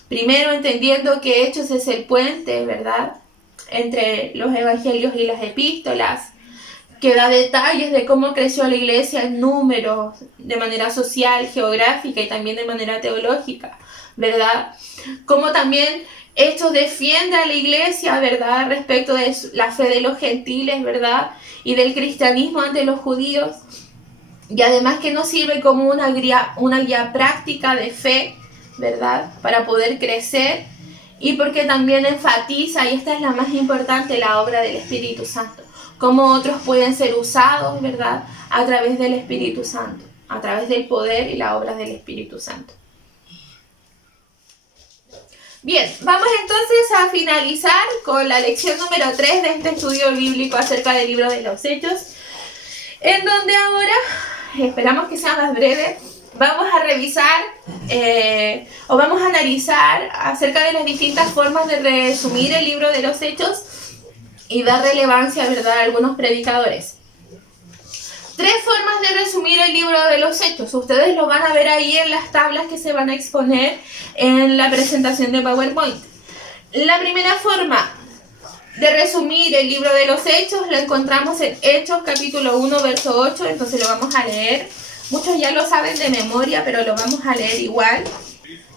Primero, entendiendo que Hechos es el puente, ¿verdad?, entre los evangelios y las epístolas, que da detalles de cómo creció la iglesia en números, de manera social, geográfica y también de manera teológica, ¿verdad? Cómo también Hechos defiende a la iglesia, ¿verdad?, respecto de la fe de los gentiles, ¿verdad?, y del cristianismo ante los judíos, y además que nos sirve como una guía práctica de fe, ¿verdad?, para poder crecer, y porque también enfatiza, y esta es la más importante, la obra del Espíritu Santo, cómo otros pueden ser usados, ¿verdad?, a través del Espíritu Santo, a través del poder y la obra del Espíritu Santo. Bien, vamos entonces a finalizar con la lección número 3 de este estudio bíblico acerca del libro de los Hechos, en donde ahora, esperamos que sea más breve, vamos a revisar o vamos a analizar acerca de las distintas formas de resumir el libro de los Hechos y dar relevancia, ¿verdad?, a algunos predicadores. 3 formas de resumir el libro de los Hechos. Ustedes lo van a ver ahí en las tablas que se van a exponer en la presentación de PowerPoint. La primera forma de resumir el libro de los Hechos lo encontramos en Hechos capítulo 1, verso 8, entonces lo vamos a leer. Muchos ya lo saben de memoria, pero lo vamos a leer igual.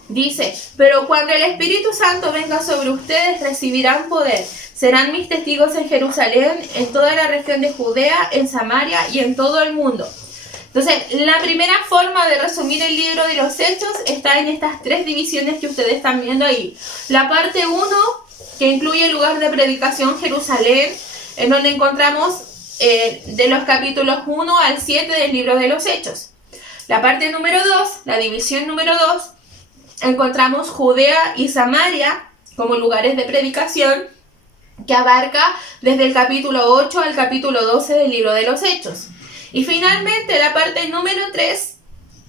Dice: pero cuando el Espíritu Santo venga sobre ustedes, recibirán poder. Serán mis testigos en Jerusalén, en toda la región de Judea, en Samaria y en todo el mundo. Entonces, la primera forma de resumir el libro de los Hechos está en estas 3 divisiones que ustedes están viendo ahí. La parte 1, que incluye el lugar de predicación Jerusalén, en donde encontramos de los capítulos 1 al 7 del libro de los Hechos. La parte número 2, la división número 2, encontramos Judea y Samaria como lugares de predicación, que abarca desde el capítulo 8 al capítulo 12 del libro de los Hechos. Y finalmente la parte número 3,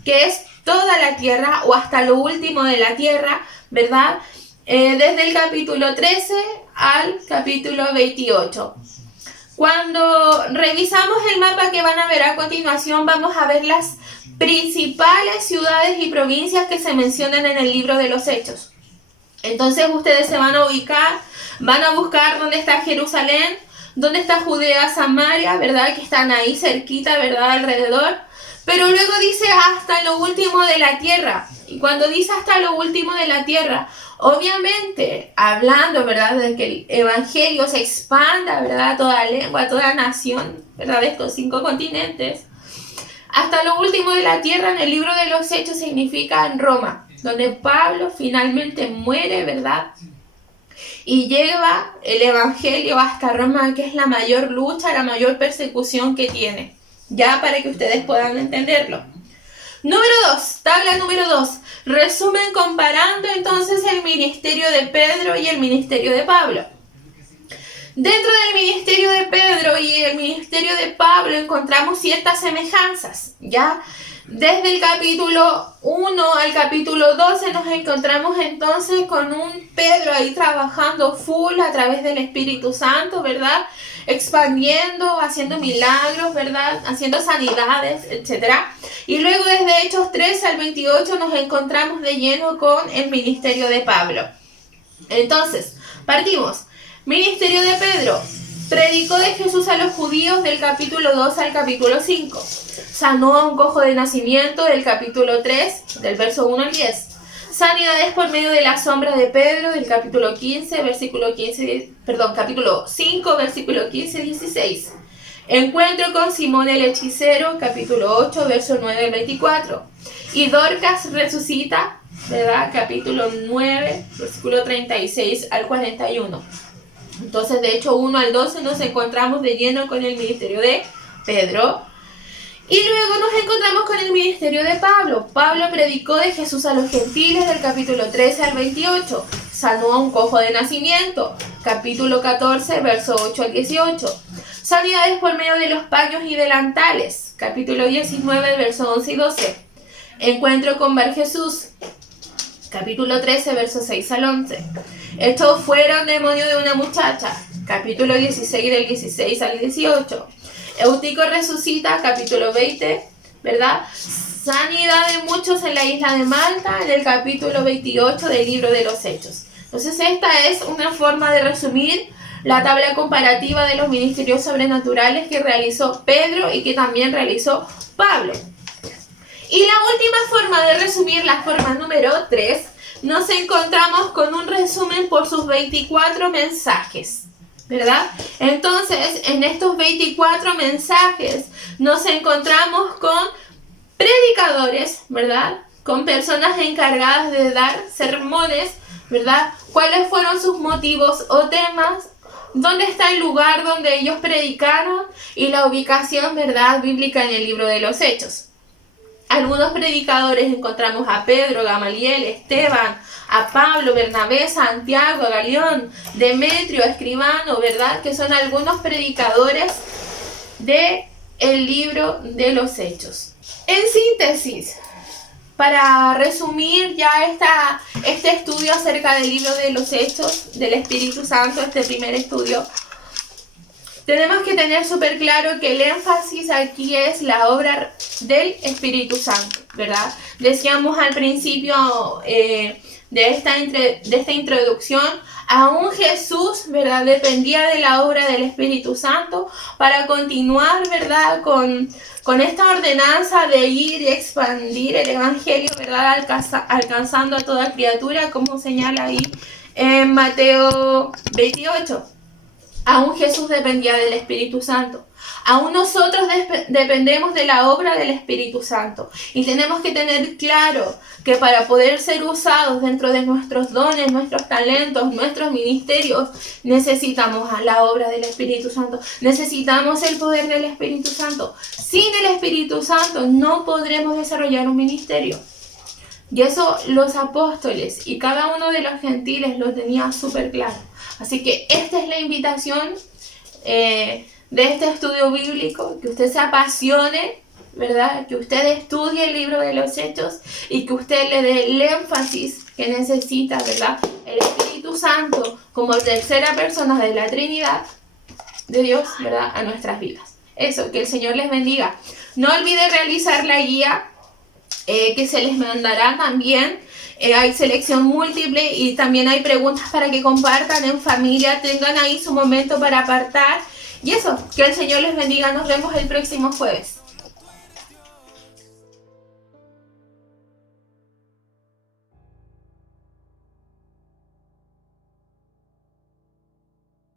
que es toda la tierra o hasta lo último de la tierra, ¿verdad? Desde el capítulo 13 al capítulo 28. Cuando revisamos el mapa que van a ver a continuación, vamos a ver las principales ciudades y provincias que se mencionan en el libro de los Hechos. Entonces ustedes se van a ubicar, van a buscar dónde está Jerusalén, dónde está Judea, Samaria, ¿verdad?, que están ahí cerquita, ¿verdad?, alrededor. Pero luego dice hasta lo último de la tierra. Y cuando dice hasta lo último de la tierra, obviamente hablando, ¿verdad?, de que el evangelio se expanda, ¿verdad?, a toda lengua, a toda nación, ¿verdad?, de estos 5 continentes. Hasta lo último de la tierra en el libro de los Hechos significa en Roma, donde Pablo finalmente muere, ¿verdad? y lleva el evangelio hasta Roma, que es la mayor lucha, la mayor persecución que tiene. Ya para que ustedes puedan entenderlo. Número 2, tabla número 2. Resumen comparando entonces el ministerio de Pedro y el ministerio de Pablo. Dentro del ministerio de Pedro y el ministerio de Pablo encontramos ciertas semejanzas, ¿ya? Desde el capítulo 1 al capítulo 12 nos encontramos entonces con un Pedro ahí trabajando full a través del Espíritu Santo, ¿verdad? Expandiendo, haciendo milagros, ¿verdad? Haciendo sanidades, etc. Y luego desde Hechos 13 al 28 nos encontramos de lleno con el ministerio de Pablo. Entonces, partimos. Ministerio de Pedro. Predicó de Jesús a los judíos del capítulo 2 al capítulo 5. Sanó a un cojo de nacimiento del capítulo 3, del verso 1 al 10. Sanidades por medio de la sombra de Pedro del capítulo 15, capítulo 5, versículo 15-16. Encuentro con Simón el hechicero, capítulo 8, verso 9 al 24. Y Dorcas resucita, ¿verdad? Capítulo 9, versículo 36 al 41. Entonces, de hecho, 1 al 12 nos encontramos de lleno con el ministerio de Pedro. Y luego nos encontramos con el ministerio de Pablo. Pablo predicó de Jesús a los gentiles del capítulo 13 al 28. Sanó a un cojo de nacimiento, capítulo 14, verso 8 al 18. Sanidades por medio de los paños y delantales, capítulo 19, verso 11 y 12. Encuentro con Bar Jesús, capítulo 13, verso 6 al 11. Estos fueron demonios de una muchacha, capítulo 16 del 16 al 18. Eutico resucita, capítulo 20, ¿verdad? Sanidad de muchos en la isla de Malta, en el capítulo 28 del libro de los Hechos. Entonces esta es una forma de resumir la tabla comparativa de los ministerios sobrenaturales que realizó Pedro y que también realizó Pablo. Y la última forma de resumir, la forma número 3, nos encontramos con un resumen por sus 24 mensajes, ¿verdad? Entonces, en estos 24 mensajes nos encontramos con predicadores, ¿verdad? Con personas encargadas de dar sermones, ¿verdad? ¿Cuáles fueron sus motivos o temas? ¿Dónde está el lugar donde ellos predicaron? Y la ubicación, ¿verdad?, bíblica en el libro de los Hechos. Algunos predicadores encontramos a Pedro, Gamaliel, Esteban, a Pablo, Bernabé, Santiago, a Galión, Demetrio, Escribano, ¿verdad? Que son algunos predicadores del libro de los Hechos. En síntesis, para resumir ya este estudio acerca del libro de los Hechos, del Espíritu Santo, este primer estudio, tenemos que tener súper claro que el énfasis aquí es la obra del Espíritu Santo, ¿verdad? Decíamos al principio de esta introducción, aún Jesús, ¿verdad?, dependía de la obra del Espíritu Santo para continuar, ¿verdad?, con esta ordenanza de ir y expandir el Evangelio, ¿verdad?, alcanzando a toda criatura, como señala ahí en Mateo 28. Aún Jesús dependía del Espíritu Santo. Aún nosotros dependemos de la obra del Espíritu Santo. Y tenemos que tener claro que para poder ser usados dentro de nuestros dones, nuestros talentos, nuestros ministerios, necesitamos a la obra del Espíritu Santo. Necesitamos el poder del Espíritu Santo. Sin el Espíritu Santo no podremos desarrollar un ministerio. Y eso los apóstoles y cada uno de los gentiles lo tenía súper claro. Así que esta es la invitación de este estudio bíblico, que usted se apasione, ¿verdad? Que usted estudie el libro de los Hechos y que usted le dé el énfasis que necesita, ¿verdad? El Espíritu Santo como tercera persona de la Trinidad de Dios, ¿verdad?, a nuestras vidas. Eso, que el Señor les bendiga. No olvide realizar la guía que se les mandará también. Hay selección múltiple y también hay preguntas para que compartan en familia, tengan ahí su momento para apartar. Y eso, que el Señor les bendiga. Nos vemos el próximo jueves.